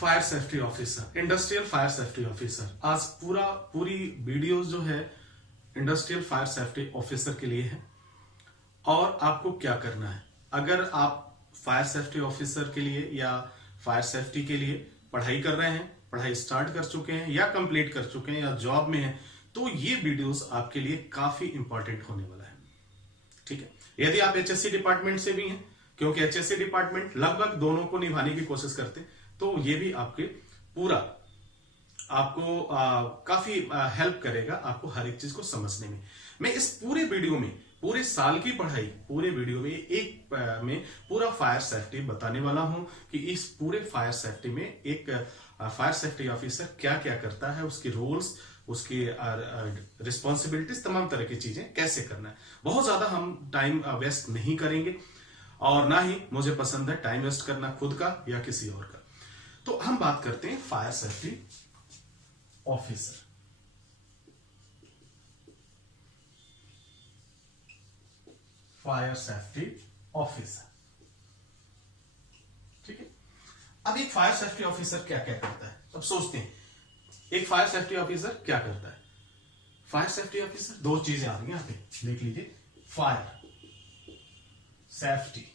Fire safety officer, industrial fire safety officer. आज पूरी video जो है इंडस्ट्रियल फायर सेफ्टी ऑफिसर के लिए है। और आपको क्या करना है, अगर आप फायर सेफ्टी ऑफिसर के लिए या फायर सेफ्टी के लिए पढ़ाई कर रहे हैं, पढ़ाई स्टार्ट कर चुके हैं या कंप्लीट कर चुके हैं या जॉब में हैं, तो ये वीडियोस आपके लिए काफी इंपॉर्टेंट होने वाला है। ठीक है, यदि आप एचएससी डिपार्टमेंट से भी हैं, क्योंकि एचएससी डिपार्टमेंट लगभग दोनों को निभाने की कोशिश करते हैं, तो ये भी आपके पूरा आपको काफी हेल्प करेगा आपको हर एक चीज को समझने में। मैं इस पूरे वीडियो में पूरे साल की पढ़ाई पूरे वीडियो में एक में पूरा फायर सेफ्टी बताने वाला हूं कि इस पूरे फायर सेफ्टी में एक फायर सेफ्टी ऑफिसर क्या क्या करता है, उसके रोल्स, उसकी रिस्पॉन्सिबिलिटीज, तमाम तरह की चीजें कैसे करना है। बहुत ज्यादा हम टाइम वेस्ट नहीं करेंगे और ना ही मुझे पसंद है टाइम वेस्ट करना खुद का या किसी और का। तो हम बात करते हैं fire safety officer. Fire safety officer, ठीक है। अब एक फायर सेफ्टी ऑफिसर क्या क्या करता है, अब सोचते हैं एक फायर सेफ्टी ऑफिसर क्या करता है। फायर सेफ्टी ऑफिसर, दो चीजें आ रही हैं यहां पे, देख लीजिए। फायर सेफ्टी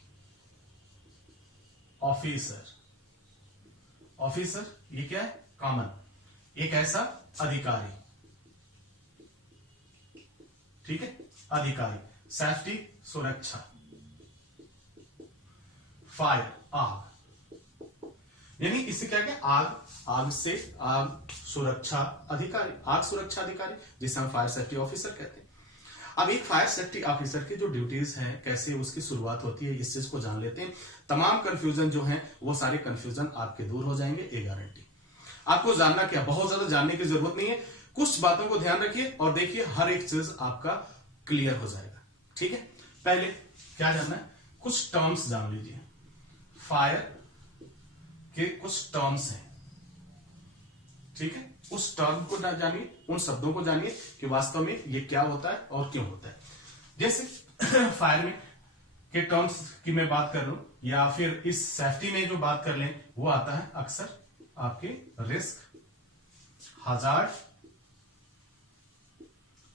ऑफिसर, ऑफिसर ये क्या है, कॉमन, एक ऐसा अधिकारी, ठीक है, अधिकारी। सेफ्टी सुरक्षा, फायर आग, यानी इससे क्या है, आग से आग सुरक्षा अधिकारी, आग सुरक्षा अधिकारी, जिसे हम फायर सेफ्टी ऑफिसर कहते हैं। अब एक फायर सेफ्टी ऑफिसर की जो ड्यूटीज हैं, कैसे उसकी शुरुआत होती है, इस चीज को जान लेते हैं। तमाम कंफ्यूजन जो है वो सारे कंफ्यूजन आपके दूर हो जाएंगे, ये गारंटी। आपको जानना क्या, बहुत ज्यादा जानने की जरूरत नहीं है, कुछ बातों को ध्यान रखिए और देखिए हर एक चीज आपका क्लियर हो जाएगा। ठीक है, पहले क्या जानना है, कुछ टर्म्स जान लीजिए। फायर के कुछ टर्म्स हैं, ठीक है, उस टर्म को जानिए, उन शब्दों को जानिए कि वास्तव में ये क्या होता है और क्यों होता है। जैसे फायर में के टर्म्स की मैं बात कर रहा हूं, या फिर इस सेफ्टी में जो बात कर लें, वो आता है अक्सर आपके risk, hazard,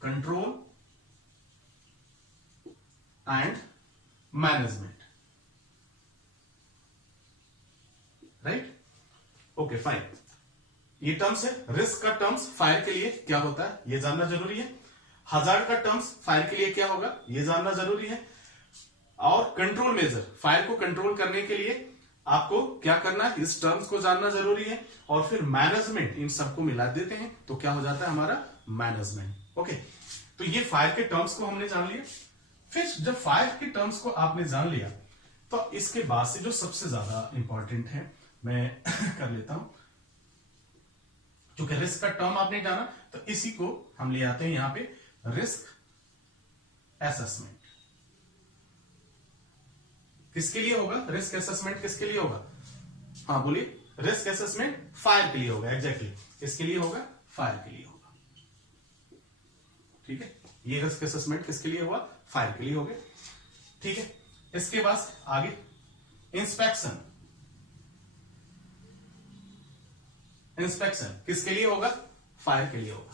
control and management, right, okay fine. ये टर्म्स है। रिस्क का टर्म्स फायर के लिए क्या होता है ये जानना जरूरी है। हजार्ड का टर्म्स फायर के लिए क्या होगा ये जानना जरूरी है। और कंट्रोल मेजर, फायर को कंट्रोल करने के लिए आपको क्या करना है, इस टर्म्स को जानना जरूरी है। और फिर मैनेजमेंट, इन सबको मिला देते हैं तो क्या हो जाता है हमारा मैनेजमेंट। ओके, तो ये फायर के टर्म्स को हमने जान लिया। फिर जब फायर के टर्म्स को आपने जान लिया तो इसके बाद से जो सबसे ज्यादा इंपॉर्टेंट है मैं कर लेता हूं, क्योंकि रिस्क का टर्म आपने जाना तो इसी को हम ले आते हैं यहां पे, रिस्क असेसमेंट। किसके लिए होगा रिस्क असेसमेंट, किसके लिए होगा, हाँ बोलिए, रिस्क असेसमेंट फायर के लिए होगा, एग्जैक्टली किसके लिए होगा, फायर के लिए होगा। ठीक है, ये रिस्क असेसमेंट किसके लिए हुआ, फायर के लिए हो गया। ठीक है, इसके बाद आगे इंस्पेक्शन, इंस्पेक्शन किसके लिए होगा, फायर के लिए होगा।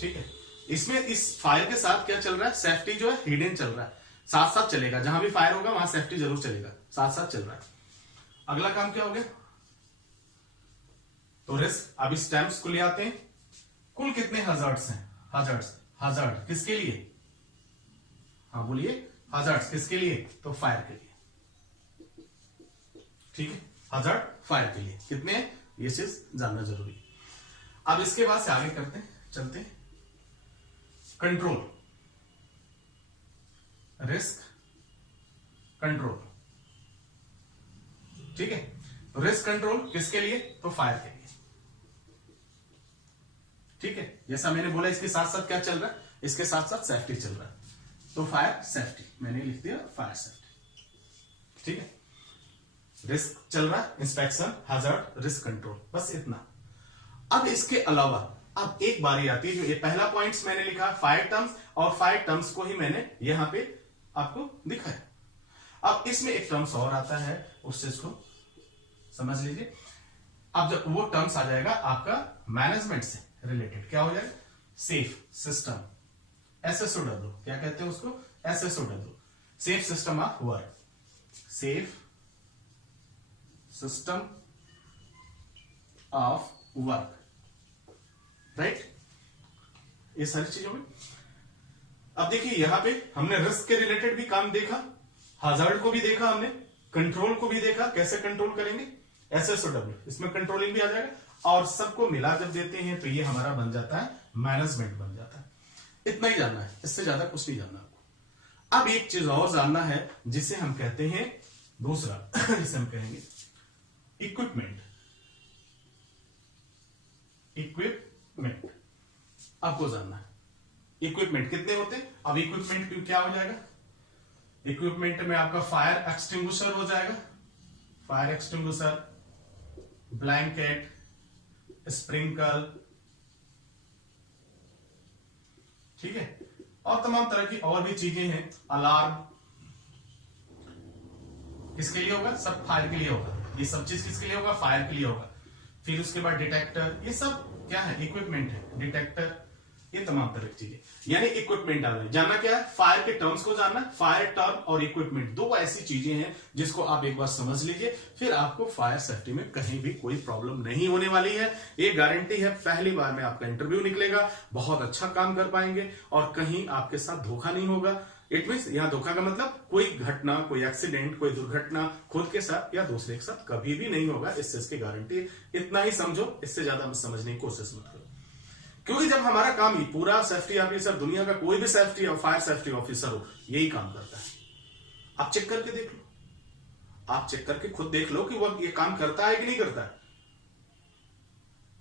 ठीक है, इसमें इस फायर के साथ क्या चल रहा है, सेफ्टी जो है हिडन चल रहा है, साथ साथ चलेगा, जहां भी फायर होगा वहां सेफ्टी जरूर चलेगा, साथ साथ चल रहा है। अगला काम क्या हो गया, तो रिस्क। अब इस टर्म्स को ले आते हैं, कुल कितने हजार्ड्स हैं, हजार्ड्स, हजार्ड किसके लिए, हाँ बोलिए, हजार्ड्स किसके लिए, तो फायर के लिए। ठीक है, हजार्ड फायर के लिए कितने हैं, ये चीज जानना जरूरी है। अब इसके बाद से आगे करते हैं, चलते हैं, कंट्रोल, रिस्क कंट्रोल। ठीक है, तो रिस्क कंट्रोल किसके लिए, तो फायर के लिए। ठीक है, जैसा मैंने बोला इसके साथ साथ क्या चल रहा है, इसके साथ साथ सेफ्टी चल रहा है, तो फायर सेफ्टी मैंने लिख दिया, फायर सेफ्टी। ठीक है, रिस्क चल रहा है, इंस्पेक्शन, हजार्ड, रिस्क कंट्रोल, बस इतना। अब इसके अलावा अब एक बारी आती है, जो ये पहला पॉइंट्स मैंने लिखा फायर टर्म्स, और फायर टर्म्स को ही मैंने यहां पे आपको दिखाया। अब इसमें एक टर्म्स और आता है, उस चीज को समझ लीजिए। अब जब वो टर्म्स आ जाएगा आपका मैनेजमेंट से रिलेटेड, क्या हो जाएगा, सेफ सिस्टम, SSOW, क्या कहते हैं उसको, SSOW, safe system of work, safe system of work, right, ये सारी चीजों में। अब देखिए यहां पे हमने रिस्क के रिलेटेड भी काम देखा, हजार्ड को भी देखा हमने, कंट्रोल को भी देखा, कैसे कंट्रोल करेंगे, SSOW, इसमें कंट्रोलिंग भी आ जाएगा, और सबको मिला जब देते हैं तो ये हमारा बन जाता है मैनेजमेंट बन जाता है। इतना ही जानना है, इससे ज्यादा कुछ नहीं जानना आपको। अब एक चीज और जानना है जिसे हम कहते हैं दूसरा जिसे हम कहेंगे इक्विपमेंट। इक्विपमेंट आपको जानना है, इक्विपमेंट कितने होते हैं। अब इक्विपमेंट क्या हो जाएगा, इक्विपमेंट में आपका फायर एक्सटिंग्विशर हो जाएगा, फायर एक्सटिंग्विशर, ब्लैंकेट, स्प्रिंकल, ठीक है, और तमाम तरह की और भी चीजें हैं, अलार्म, किसके लिए होगा, सब फायर के लिए होगा, ये सब चीज किसके लिए होगा, फायर के लिए होगा। फिर उसके बाद डिटेक्टर, ये सब क्या है, इक्विपमेंट है, डिटेक्टर, ये तमाम तरह की चीजें, यानी इक्विपमेंट डालना है। जानना क्या है, फायर के टर्म्स को जानना, फायर टर्म और इक्विपमेंट दो ऐसी चीजें हैं जिसको आप एक बार समझ लीजिए, फिर आपको फायर सेफ्टी में कहीं भी कोई प्रॉब्लम नहीं होने वाली है, ये गारंटी है। पहली बार में आपका इंटरव्यू निकलेगा, बहुत अच्छा काम कर पाएंगे और कहीं आपके साथ धोखा नहीं होगा। इट मीन्स यहां धोखा का मतलब कोई घटना, कोई एक्सीडेंट, कोई दुर्घटना खुद के साथ या दूसरे के साथ कभी भी नहीं होगा, इस चीज की गारंटी है। इतना ही समझो, इससे ज्यादा मत समझने की कोशिश मत करो, क्योंकि जब हमारा काम ही पूरा सेफ्टी ऑफिसर, दुनिया का कोई भी सेफ्टी और फायर सेफ्टी ऑफिसर हो, यही काम करता है। आप चेक करके देख लो, आप चेक करके खुद देख लो कि वो ये काम करता है कि नहीं करता है।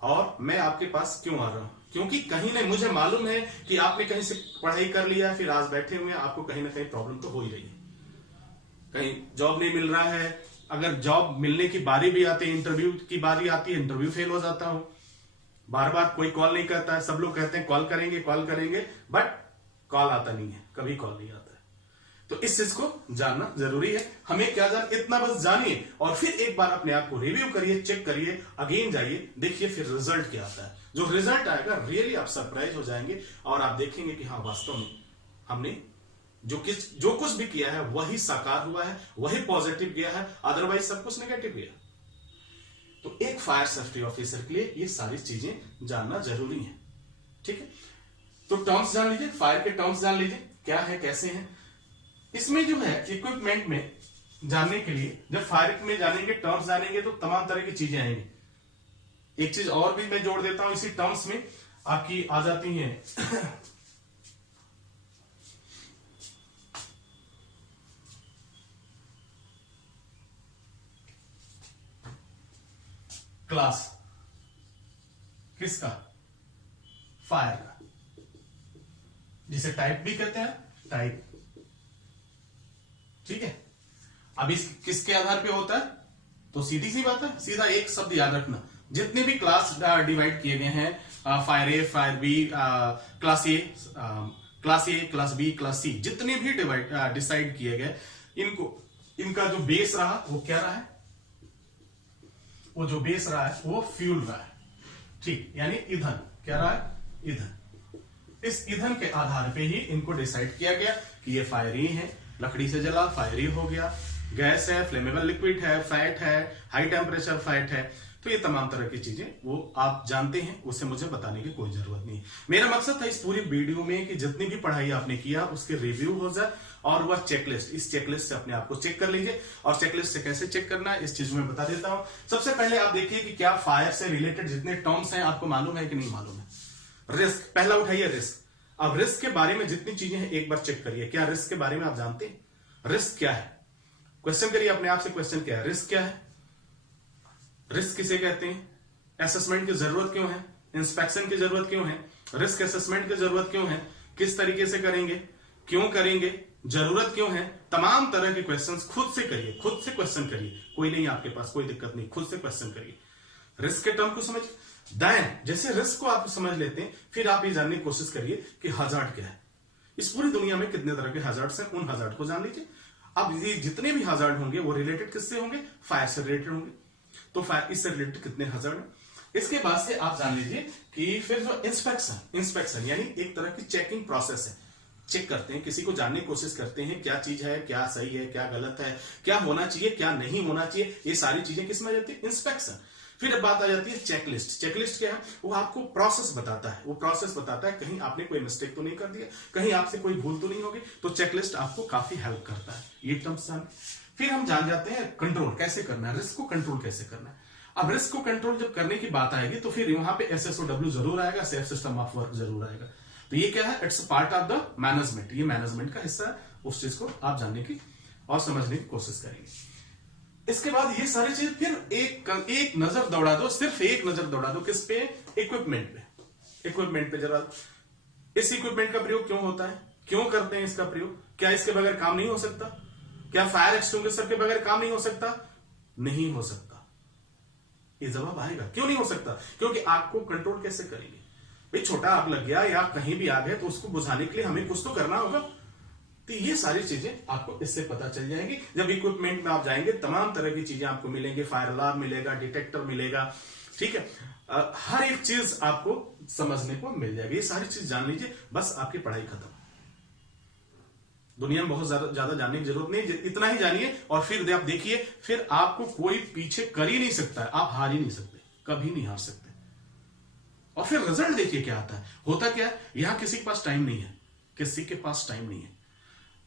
और मैं आपके पास क्यों आ रहा हूं, क्योंकि कहीं ना मुझे मालूम है कि आपने कहीं से पढ़ाई कर लिया, फिर आज बैठे हुए आपको कहीं ना कहीं प्रॉब्लम तो हो ही रही है, कहीं जॉब नहीं मिल रहा है। अगर जॉब मिलने की बारी भी आती है, इंटरव्यू की बारी आती है, इंटरव्यू फेल हो जाता हूं, बार बार कोई कॉल नहीं करता है, सब लोग कहते हैं कॉल करेंगे, बट कॉल आता नहीं है, कभी कॉल नहीं आता है। तो इस चीज को जानना जरूरी है। हमें क्या इतना बस जानिए और फिर एक बार अपने आप को रिव्यू करिए, चेक करिए, अगेन जाइए, देखिए फिर रिजल्ट क्या आता है। जो रिजल्ट आएगा रियली आप सरप्राइज हो जाएंगे और आप देखेंगे कि हाँ वास्तव में हमने जो कुछ भी किया है वही साकार हुआ है, वही पॉजिटिव गया है, अदरवाइज सब कुछ नेगेटिव गया। तो एक फायर सेफ्टी ऑफिसर के लिए ये सारी चीजें जानना जरूरी है, ठीक है। तो टर्म्स जान लीजिए, फायर के टर्म्स जान लीजिए क्या है, कैसे हैं। इसमें जो है इक्विपमेंट में जानने के लिए, जब फायर में जानेंगे, टर्म्स जानेंगे तो तमाम तरह की चीजें आएंगी। एक चीज और भी मैं जोड़ देता हूं इसी टर्म्स में, आपकी आ जाती हैं क्लास, किसका, फायर का, जिसे टाइप भी कहते हैं, टाइप, ठीक है। अब इस किसके आधार पे होता है, तो सीधी सी बात है, सीधा एक शब्द याद रखना, जितने भी क्लास डिवाइड किए गए हैं, fire A, fire B, class A, class B, class C, जितने भी डिसाइड किए गए, इनका जो बेस रहा वो क्या रहा है, वो जो बेस रहा है वो फ्यूल रहा है, ठीक, यानी ईंधन, क्या रहा है, ईंधन। इस ईंधन के आधार पे ही इनको डिसाइड किया गया कि ये फायरी है, लकड़ी से जला फायरी हो गया, गैस है, फ्लेमेबल लिक्विड है, फैट है, हाई टेम्परेचर फैट है। तो ये तमाम तरह की चीजें वो आप जानते हैं, उसे मुझे बताने की कोई जरूरत नहीं। मेरा मकसद था इस पूरी वीडियो में कि जितनी भी पढ़ाई आपने किया उसके रिव्यू हो जाए और वह चेकलिस्ट, इस चेकलिस्ट से अपने आप को चेक कर लीजिए। और चेकलिस्ट से कैसे चेक करना है इस चीज में बता देता हूं। सबसे पहले आप देखिए कि क्या फायर से रिलेटेड जितने टर्म्स हैं आपको मालूम है कि नहीं मालूम है। रिस्क, पहला उठाइए रिस्क। अब रिस्क के बारे में जितनी चीजें हैं एक बार चेक करिए, क्या रिस्क के बारे में आप जानते हैं, रिस्क क्या है। क्वेश्चन करिए अपने आप से, क्वेश्चन क्या है, रिस्क क्या है, रिस्क किसे कहते हैं, असेसमेंट की जरूरत क्यों है, इंस्पेक्शन की जरूरत क्यों है, रिस्क असेसमेंट की जरूरत क्यों है, किस तरीके से करेंगे, क्यों करेंगे, जरूरत क्यों है। तमाम तरह के क्वेश्चंस खुद से करिए, खुद से क्वेश्चन करिए, कोई नहीं आपके पास, कोई दिक्कत नहीं, खुद से क्वेश्चन करिए। रिस्क के टर्म को समझ दें, जैसे रिस्क को आप समझ लेते हैं, फिर आप ये जानने की कोशिश करिए कि हजार्ड क्या है। इस पूरी दुनिया में कितने तरह के हजार्ड्स हैं, उन हजार्ड को जान लीजिए। अब ये जितने भी हजार्ड होंगे वो रिलेटेड किससे होंगे? फायर से रिलेटेड होंगे। तो फायर इससे रिलेटेड कितने हजार्ड हैं? इसके बाद से आप जान लीजिए कि फिर जो इंस्पेक्शन यानी एक तरह की चेकिंग प्रोसेस है। चेक करते हैं, किसी को जानने की कोशिश करते हैं क्या चीज है, क्या सही है, क्या गलत है, क्या होना चाहिए, क्या नहीं होना चाहिए। ये सारी चीजें किसमें आ जाती है? इंस्पेक्शन। फिर अब बात आ जाती है चेकलिस्ट। चेकलिस्ट क्या है? वो आपको प्रोसेस बताता है। वो प्रोसेस बताता है कहीं आपने कोई मिस्टेक तो नहीं कर दिया, कहीं आपसे कोई भूल तो नहीं होगी। तो चेकलिस्ट आपको काफी हेल्प करता है। ये टर्म्स जान। फिर हम जान जाते हैं कंट्रोल कैसे करना है, रिस्क को कंट्रोल कैसे करना है। अब रिस्क को कंट्रोल जब करने की बात आएगी तो फिर वहां पे SSOW जरूर आएगा, सेफ सिस्टम ऑफ वर्क जरूर आएगा। तो ये क्या है? It's part of the management. ये मैनेजमेंट का हिस्सा है। उस चीज को आप जानने की और समझने की कोशिश करेंगे। इसके बाद ये सारी चीज फिर एक नजर दौड़ा दो, सिर्फ एक नजर दौड़ा दो किस पे? इक्विपमेंट पे। इक्विपमेंट पे जरा, इस इक्विपमेंट का प्रयोग क्यों होता है, क्यों करते हैं इसका प्रयोग, क्या इसके बगैर काम नहीं हो सकता? क्या फायर एक्सटिंग्विशर के बगैर काम नहीं हो सकता? नहीं हो सकता। ये जवाब आएगा क्यों नहीं हो सकता? क्योंकि आग को कंट्रोल कैसे करेंगे भाई? छोटा आग लग गया या कहीं भी आग है तो उसको बुझाने के लिए हमें कुछ तो करना होगा। तो ये सारी चीजें आपको इससे पता चल जाएंगी। जब इक्विपमेंट में आप जाएंगे तमाम तरह की चीजें आपको मिलेंगे, फायर अलार्म मिलेगा, डिटेक्टर मिलेगा, ठीक है, हर एक चीज आपको समझने को मिल जाएगी। ये सारी चीज जान लीजिए, बस आपकी पढ़ाई खत्म। दुनिया में बहुत ज्यादा जानने की जरूरत नहीं, इतना ही जानिए और फिर आप देखिए, फिर आपको कोई पीछे कर ही नहीं सकता है। आप हार ही नहीं सकते, कभी नहीं हार सकते। और फिर रिजल्ट देखिए क्या आता है। होता क्या है, यहां किसी के पास टाइम नहीं है, किसी के पास टाइम नहीं है।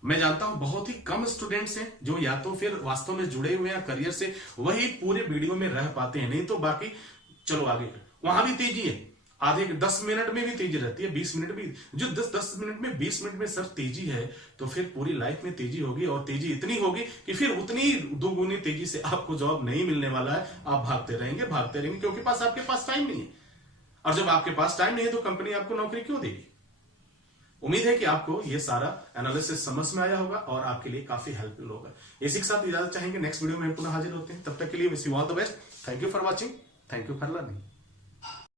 मैं जानता हूं बहुत ही कम स्टूडेंट्स हैं जो या तो फिर वास्तव में जुड़े हुए हैं करियर से, वही पूरे वीडियो में रह पाते हैं, नहीं तो बाकी चलो आगे। वहां भी तेजी है, आधे 10 मिनट में भी तेजी रहती है, 20 मिनट भी। जो 10 मिनट में 20 मिनट में सर तेजी है तो फिर पूरी लाइफ में तेजी होगी, और तेजी इतनी होगी कि फिर उतनी दोगुनी तेजी से आपको जॉब नहीं मिलने वाला है। आप भागते रहेंगे क्योंकि आपके पास टाइम नहीं है। और जब आपके पास टाइम नहीं है तो कंपनी आपको नौकरी क्यों देगी? उम्मीद है कि आपको ये सारा एनालिसिस समझ में आया होगा और आपके लिए काफी हेल्पफुल होगा। इसी के साथ इजाजत चाहेंगे, नेक्स्ट वीडियो में पुनः हाजिर होते हैं। तब तक के लिए wish you all the best. Thank you for watching, thank you for learning.